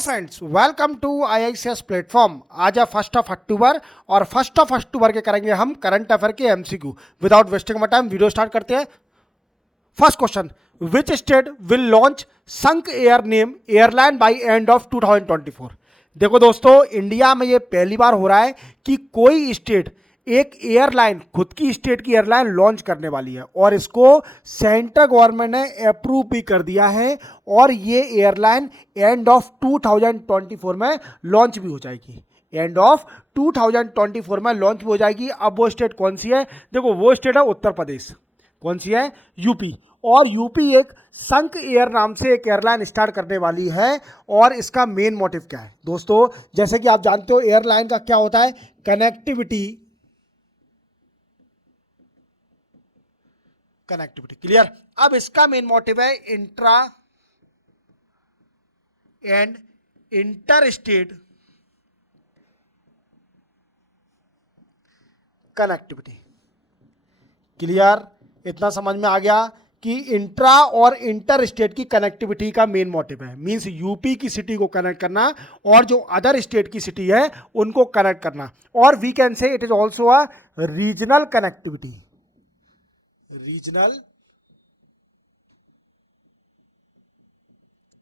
Friends, welcome to IICS platform. आज है 1 अक्टूबर और 1 अक्टूबर के करेंगे हम करंट अफेयर के MCQ। Without wasting my time video start करते हैं। First question, which state will launch Shankh air name airline by end of 2024। देखो दोस्तों, इंडिया में ये पहली बार हो रहा है कि कोई स्टेट एक एयरलाइन, खुद की स्टेट की एयरलाइन लॉन्च करने वाली है और इसको सेंट्रल गवर्नमेंट ने अप्रूव भी कर दिया है और ये एयरलाइन एंड ऑफ 2024 में लॉन्च भी हो जाएगी। एंड ऑफ 2024 में लॉन्च भी हो जाएगी। अब वो स्टेट कौन सी है? देखो, वो स्टेट है उत्तर प्रदेश। कौन सी है? यूपी। और यूपी एक संक एयर नाम से एक एयरलाइन स्टार्ट करने वाली है। और इसका मेन मोटिव क्या है दोस्तों? जैसे कि आप जानते हो, एयरलाइन का क्या होता है? कनेक्टिविटी। क्लियर? अब इसका मेन मोटिव है intra and inter state connectivity. Clear? इतना समझ में आ गया कि इंट्रा और इंटर स्टेट की कनेक्टिविटी का मेन मोटिव है। मींस यूपी की सिटी को कनेक्ट करना और जो अदर स्टेट की सिटी है उनको कनेक्ट करना। और we can say it is also a regional connectivity. Regional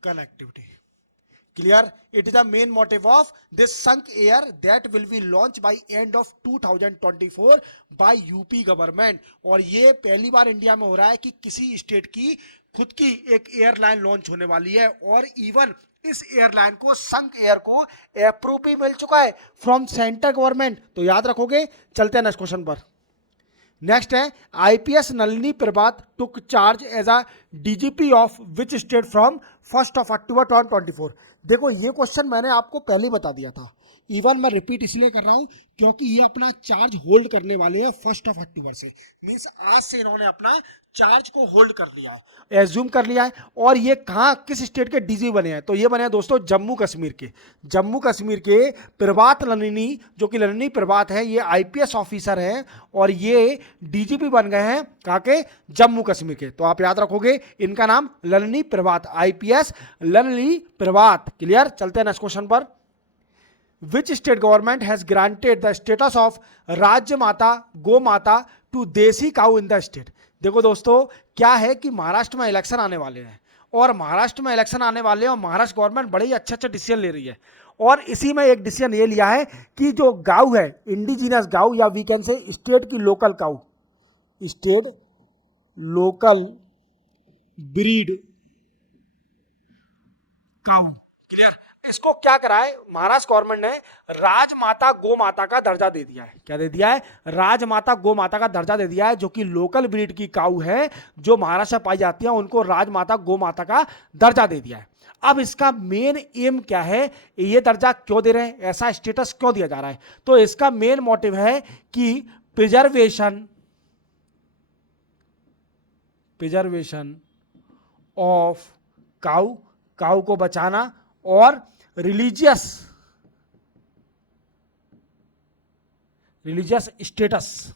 connectivity. Clear? It is the main motive of this sunk air that will be launched by end of 2024 by UP government. और ये पहली बार India में हो रहा है कि किसी state की खुद की एक एयरलाइन लॉन्च होने वाली है और इवन इस एयरलाइन को, संक एयर को अप्रूव भी मिल चुका है फ्रॉम सेंट्रल गवर्नमेंट। तो याद रखोगे। चलते हैं नेक्स्ट क्वेश्चन पर। नेक्स्ट है, IPS Nalini Prabhat took charge as a DGP of which state from 1 October 2024। देखो, ये क्वेश्चन मैंने आपको पहले ही बता दिया था। इवन मैं रिपीट इसलिए कर रहा हूं क्योंकि ये अपना चार्ज होल्ड करने वाले हैं 1 अक्टूबर से। मीन्स आज से इन्होंने अपना चार्ज को होल्ड कर लिया है, एज्यूम कर लिया है। और ये कहाँ, किस स्टेट के DG बने हैं? तो ये बने हैं दोस्तों जम्मू कश्मीर के। जम्मू कश्मीर के प्रभात नलिनी, जो कि नलिनी प्रभात है, ये IPS ऑफिसर है और ये DGP बन गए हैं कहाँ के? जम्मू कश्मीर के। तो आप याद रखोगे इनका नाम नलिनी प्रभात, IPS नलिनी प्रभात। क्लियर? चलते हैं नेक्स्ट क्वेश्चन पर। Which state government has granted the status of राज्य माता गो माता टू देसी काउ इन द स्टेट? देखो दोस्तों, क्या है कि महाराष्ट्र में इलेक्शन आने वाले हैं और महाराष्ट्र में इलेक्शन आने वाले हैं और महाराष्ट्र गवर्नमेंट बड़े ही अच्छे डिसीजन ले रही है। और इसी में एक डिसीजन ये लिया है कि जो गाउ है, इंडिजिनस गाउ या वी कैन से स्टेट की local cow, state local breed cow. Clear? इसको क्या करा है महाराष्ट्र गवर्नमेंट ने? राजमाता गो माता का दर्जा दे दिया है। क्या दे दिया है? राजमाता गो माता का दर्जा दे दिया है, जो कि लोकल ब्रीड की काऊ है जो महाराष्ट्र में पाई जाती है, उनको राजमाता गो माता का दर्जा दे दिया है। अब इसका मेन एम क्या है? ये दर्जा क्यों दे रहे हैं, ऐसा स्टेटस क्यों दिया जा रहा है? तो इसका मेन मोटिव है कि प्रिजर्वेशन ऑफ काऊ, काऊ को बचाना, और रिलीजियस स्टेटस।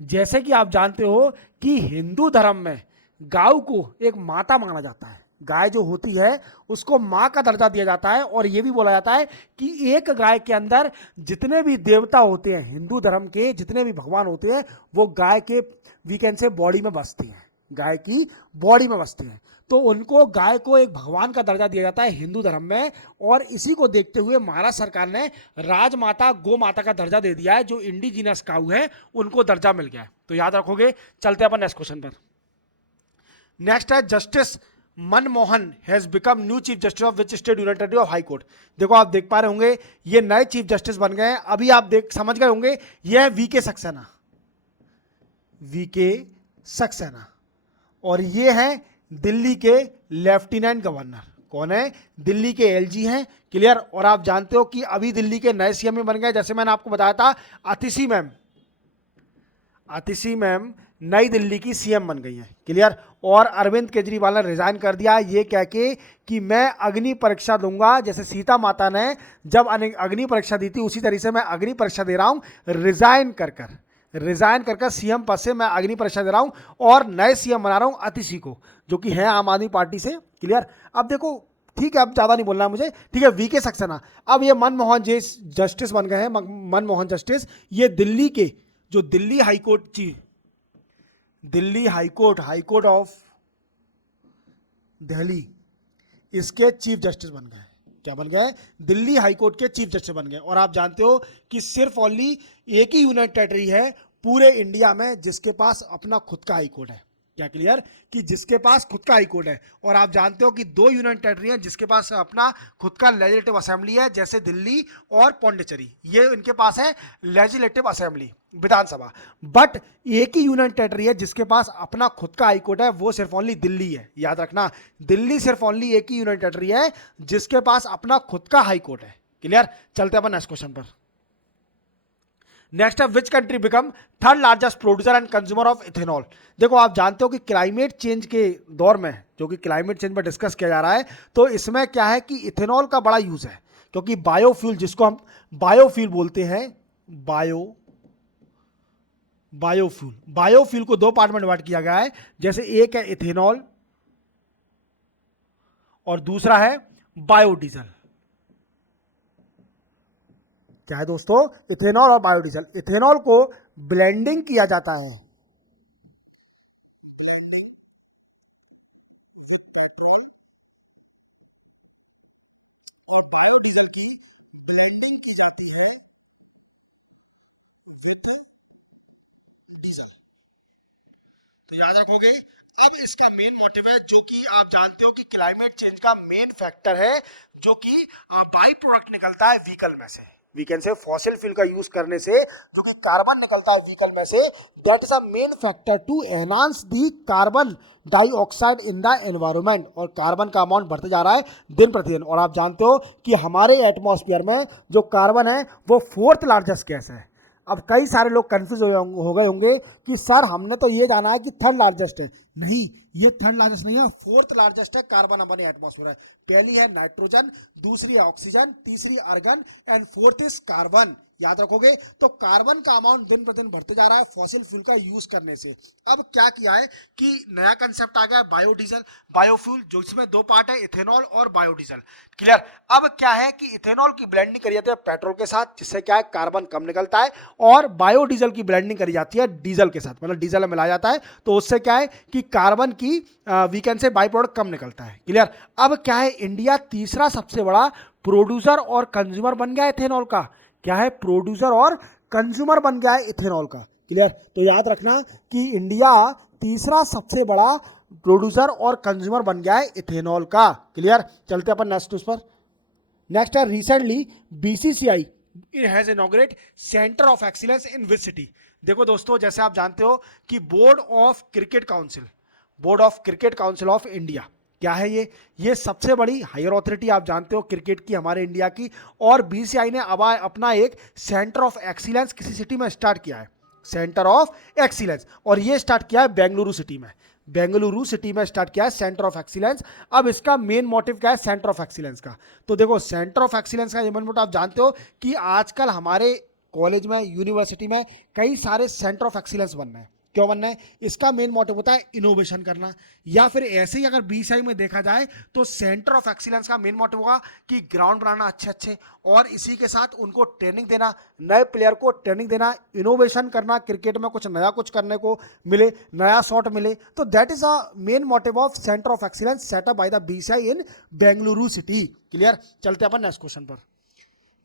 जैसे कि आप जानते हो कि हिंदू धर्म में गाय को एक माता माना जाता है। गाय जो होती है उसको मां का दर्जा दिया जाता है और यह भी बोला जाता है कि एक गाय के अंदर जितने भी देवता होते हैं, हिंदू धर्म के जितने भी भगवान होते हैं, वो गाय के वीकेंड से बॉडी में बसते हैं, गाय की बॉडी में बसते हैं। तो उनको, गाय को एक भगवान का दर्जा दिया जाता है हिंदू धर्म में। और इसी को देखते हुए महाराष्ट्र सरकार ने राजमाता गो माता का दर्जा दे दिया है। जो इंडिजिनस काऊ है उनको दर्जा मिल गया है। तो याद रखोगे। चलते हैं अपन नेक्स्ट क्वेश्चन पर। नेक्स्ट है, justice Manmohan has become new chief justice of which state union territory of high court. देखो, आप देख पा रहे होंगे ये नए चीफ जस्टिस बन गए हैं। अभी आप समझ गए होंगे, ये है VK सक्सेना, VK सक्सेना। और ये है दिल्ली के लेफ्टिनेंट गवर्नर। कौन है? दिल्ली के LG हैं। क्लियर? और आप जानते हो कि अभी दिल्ली के नए CM बन गए, जैसे मैंने आपको बताया था, अतिशी मैम। अतिशी मैम नई दिल्ली की CM बन गई हैं। क्लियर? और अरविंद केजरीवाल ने रिजाइन कर दिया ये कह के कि मैं अग्नि परीक्षा दूंगा। जैसे सीता माता ने जब अग्नि परीक्षा दी थी, उसी तरह से मैं अग्नि परीक्षा दे रहा हूं, रिजाइन कर CM पद से मैं अग्नि परीक्षा दे रहा हूं और नए CM बना रहा हूं अतिशी को, जो कि है आम आदमी पार्टी से। क्लियर? अब देखो, ठीक है, अब ज्यादा नहीं बोलना है मुझे, ठीक है। वीके सक्सेना, अब ये मनमोहन जस्टिस बन गए हैं, मनमोहन जस्टिस, ये दिल्ली के, जो दिल्ली हाईकोर्ट थी, Delhi high court, high court of Delhi, इसके चीफ जस्टिस बन गए। क्या बन गए? दिल्ली हाईकोर्ट के चीफ जस्टिस बन गए। और आप जानते हो कि सिर्फ ओनली एक ही यूनियन टेरिटरी है पूरे इंडिया में जिसके पास अपना खुद का हाईकोर्ट है। क्या क्लियर? कि जिसके पास खुद का हाईकोर्ट है। और आप जानते हो कि दो यूनियन टेरिटरी हैं जिसके पास अपना खुद का लेजिस्लेटिव असेंबली है, जैसे दिल्ली और पौंडीचेरी, ये इनके पास है लेजिस्लेटिव असेंबली, विधानसभा। बट एक ही यूनियन टेरिटरी है जिसके पास अपना खुद का हाईकोर्ट है, वो सिर्फ ओनली दिल्ली है। याद रखना, दिल्ली सिर्फ ओनली एक ही यूनियन टेरिटरी है जिसके पास अपना खुद का हाईकोर्ट है। क्लियर? चलते अपन नेक्स्ट क्वेश्चन पर। नेक्स्ट है, which country become third largest producer and consumer of ethanol. देखो आप जानते हो कि क्लाइमेट चेंज के दौर में, जो कि क्लाइमेट चेंज पर डिस्कस किया जा रहा है, तो इसमें क्या है कि इथेनॉल का बड़ा यूज है, क्योंकि बायोफ्यूल, जिसको हम बायोफ्यूल बोलते हैं, बायोफ्यूल को दो पार्ट में डिवाइड किया गया है। जैसे एक है इथेनॉल और दूसरा है बायोडीजल। क्या है दोस्तों? इथेनॉल और बायोडीजल। इथेनॉल को ब्लेंडिंग किया जाता है, ब्लेंडिंग विद पेट्रोल, और बायोडीजल की ब्लेंडिंग की जाती है विद डीजल। तो याद रखोगे। अब इसका मेन मोटिव है, जो कि आप जानते हो कि क्लाइमेट चेंज का मेन फैक्टर है, जो कि बाई प्रोडक्ट निकलता है व्हीकल में से, वीकेंड से फॉसिल फ्यूल का यूज करने से जो कि कार्बन निकलता है व्हीकल में से, that is a main factor to enhance the carbon dioxide in the environment. और कार्बन का अमाउंट बढ़ते जा रहा है दिन प्रतिदिन। और आप जानते हो कि हमारे एटमॉस्फेयर में जो कार्बन है वो फोर्थ लार्जेस्ट गैस है। अब कई सारे लोग कंफ्यूज हो गए होंगे कि सर हमने तो ये जाना है कि थर्ड लार्जेस्ट है। नहीं, ये थर्ड लार्जेस्ट नहीं है, फोर्थ लार्जेस्ट है कार्बन हमारे एटमॉस्फेयर है। पहली है नाइट्रोजन, दूसरी है ऑक्सीजन, तीसरी argon and fourth is carbon. याद रखोगे। तो कार्बन का अमाउंट दिन प्रतिदिन बढ़ते जा रहा है फॉसिल फ्यूल का यूज करने से। अब क्या किया है कि नया कंसेप्ट आ गया है बायोडीजल, बायोफ्यूल, जो इसमें दो पार्ट है, इथेनॉल और बायोडीजल। क्लियर? अब क्या है कि इथेनॉल की ब्लेंडिंग करी जाती है पेट्रोल के साथ, जिससे क्या है कार्बन कम निकलता है, और बायोडीजल की ब्लेंडिंग करी जाती है डीजल के साथ, मतलब डीजल में मिलाया जाता है, तो उससे क्या है कि कार्बन की वीकेंड से बाई प्रोडक्ट कम निकलता है। क्लियर? अब क्या है, इंडिया तीसरा सबसे बड़ा प्रोड्यूसर और कंज्यूमर बन गया है इथेनॉल का। क्या है? प्रोड्यूसर और कंज्यूमर बन गया है इथेनॉल का। क्लियर? तो याद रखना कि इंडिया तीसरा सबसे बड़ा प्रोड्यूसर और कंज्यूमर बन गया है इथेनॉल का। क्लियर? चलते अपन नेक्स्ट उस पर। नेक्स्ट है, recently BCCI has inaugurate centre of excellence in which city. देखो दोस्तों, जैसे आप जानते हो कि board of cricket council of India क्या है ये सबसे बड़ी हायर अथॉरिटी आप जानते हो क्रिकेट की हमारे इंडिया की। और बीसीसीआई ने अब अपना एक सेंटर ऑफ एक्सीलेंस किसी सिटी में स्टार्ट किया है, सेंटर ऑफ एक्सीलेंस, और ये स्टार्ट किया है बेंगलुरु सिटी में। बेंगलुरु सिटी में स्टार्ट किया है सेंटर ऑफ एक्सीलेंस। अब इसका मेन मोटिव क्या है सेंटर ऑफ एक्सीलेंस का? तो देखो, सेंटर ऑफ एक्सीलेंस का ये मेन मोटिव आप जानते हो कि आजकल हमारे कॉलेज में, यूनिवर्सिटी में कई सारे सेंटर ऑफ एक्सीलेंस बनना है। क्यों बनना है? इसका मेन मोटिव होता है इनोवेशन करना, या फिर ऐसे ही अगर बीसीआई में देखा जाए तो सेंटर ऑफ एक्सीलेंस का मेन मोटिव होगा कि ग्राउंड बनाना अच्छे अच्छे, और इसी के साथ उनको ट्रेनिंग देना, नए प्लेयर को ट्रेनिंग देना, इनोवेशन करना, क्रिकेट में कुछ नया कुछ करने को मिले, नया शॉट मिले। तो that is a main motive of centre of excellence setup by the BCI in Bengaluru city. Clear? चलते अपन नेक्स्ट क्वेश्चन पर।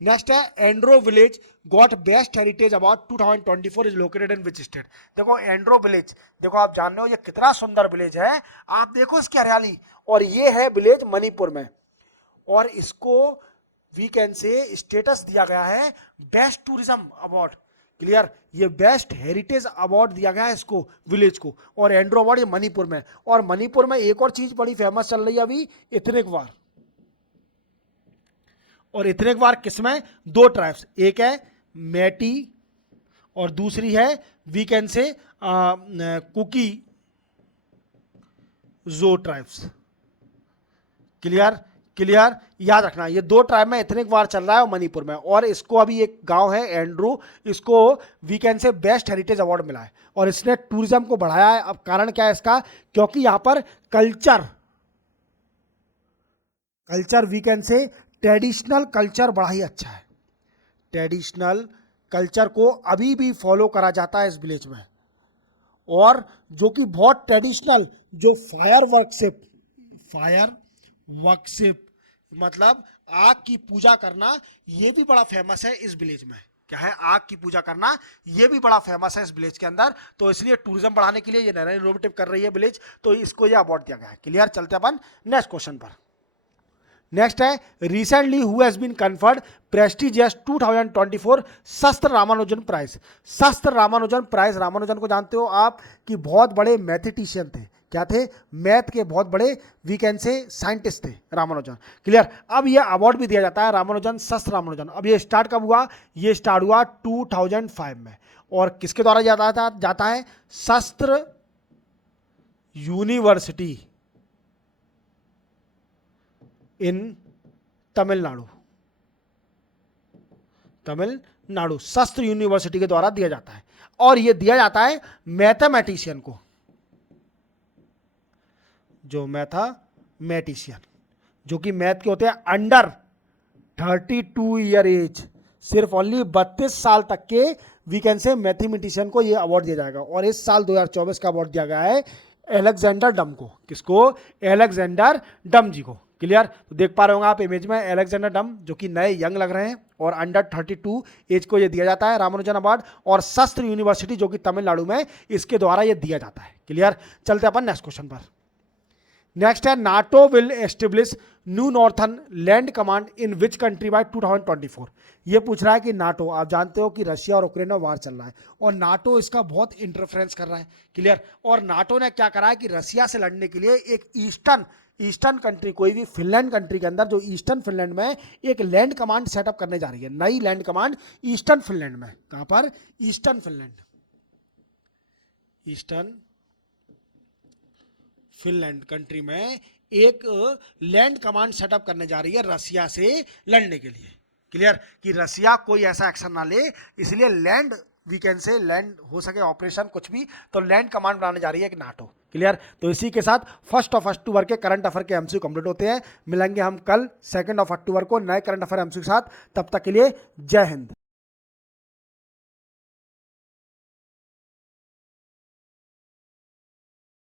नेक्स्ट है, Andro village got best heritage award 2024 is located in which state. देखो एंड्रो विलेज, देखो आप जान रहे हो ये कितना सुंदर विलेज है, आप देखो इसकी हरियाली, और ये है विलेज मणिपुर में, और इसको वीकेंड से स्टेटस दिया गया है बेस्ट टूरिज्म अवार्ड। क्लियर? ये बेस्ट हेरिटेज अवार्ड दिया गया है इसको, विलेज को, और एंड्रो अवार्ड ये मणिपुर में। और मणिपुर में एक और चीज बड़ी फेमस चल रही है अभी, इथनिक वार। और इतने बार किसमें? दो ट्राइब्स, एक है मैटी और दूसरी है वीकेंड से कुकी जो ट्राइब्स। क्लियर? याद रखना, ये दो ट्राइब में इतने वार चल रहा है मणिपुर में, और इसको अभी एक गांव है एंड्रू, इसको वीकेंड से बेस्ट हेरिटेज अवार्ड मिला है, और इसने टूरिज्म को बढ़ाया है। अब कारण क्या है इसका? क्योंकि यहां पर culture culture we can say traditional culture बड़ा ही अच्छा है, ट्रेडिशनल कल्चर को अभी भी फॉलो करा जाता है इस विलेज में, और जो कि बहुत ट्रेडिशनल, जो फायर वर्कशिप मतलब आग की पूजा करना, ये भी बड़ा फेमस है इस विलेज में। क्या है? आग की पूजा करना, ये भी बड़ा फेमस है इस विलेज के अंदर। तो इसलिए टूरिज्म बढ़ाने के लिए ये नया इनोवेटिव कर रही है विलेज, तो इसको ये अवार्ड दिया गया है। क्लियर? चलते अपन नेक्स्ट क्वेश्चन पर। नेक्स्ट है, recently who has been conferred prestigious 2024 SASTRA Ramanujan prize. शास्त्र रामानुजन प्राइज, रामानुजन को जानते हो आप कि बहुत बड़े मैथेटिशियन थे। क्या थे? मैथ के बहुत बड़े वी कैन से साइंटिस्ट थे रामानुजन। क्लियर? अब ये अवार्ड भी दिया जाता है रामानुजन, शास्त्र रामानुजन। अब ये स्टार्ट कब हुआ? ये स्टार्ट हुआ 2005 में, और किसके द्वारा जाता है? शास्त्र यूनिवर्सिटी इन तमिलनाडु, शास्त्र यूनिवर्सिटी के द्वारा दिया जाता है। और यह दिया जाता है मैथमेटिशियन को, जो मैथमेटिशियन जो कि मैथ के होते हैं अंडर 32 ईयर एज, सिर्फ ओनली 32 साल तक के वी कैन से मैथमेटिशियन को यह अवार्ड दिया जाएगा। और इस साल 2024 का अवार्ड दिया गया है एलेक्जेंडर डम को। किसको? एलेक्जेंडर डम जी को। क्लियर? तो देख पा रहे होंगे आप इमेज में एलेक्जेंडर डम, जो कि नए यंग लग रहे हैं, और अंडर 32 एज को ये दिया जाता है रामानुजन अवार्ड, और शास्त्र यूनिवर्सिटी जो कि तमिलनाडु में, इसके द्वारा ये दिया जाता है। क्लियर? चलते अपन नेक्स्ट क्वेश्चन पर। नेक्स्ट है, NATO will establish new northern land command in which country bye 2024। ये पूछ रहा है कि नाटो, आप जानते हो कि रशिया और यूक्रेन में वार चल रहा है, और नाटो इसका बहुत इंटरफेरेंस कर रहा है। क्लियर? और नाटो ने क्या करा है कि रशिया से लड़ने के लिए एक ईस्टर्न कंट्री, कोई भी फिनलैंड कंट्री के अंदर, जो ईस्टर्न फिनलैंड में एक लैंड कमांड सेटअप करने जा रही है, नई लैंड कमांड ईस्टर्न फिनलैंड में। कहां पर? ईस्टर्न फिनलैंड कंट्री में एक लैंड कमांड सेटअप करने जा रही है रशिया से लड़ने के लिए। क्लियर? कि रशिया कोई ऐसा एक्शन ना ले, इसलिए land we can say land हो सके ऑपरेशन कुछ भी, तो लैंड कमांड बनाने जा रही है एक नाटो। क्लियर? तो इसी के साथ 1 अक्टूबर के करंट अफेयर के एमसीक्यू कंप्लीट होते हैं। मिलेंगे हम कल 2 अक्टूबर को नए करंट अफेयर एमसीक्यू के साथ। तब तक के लिए जय हिंद।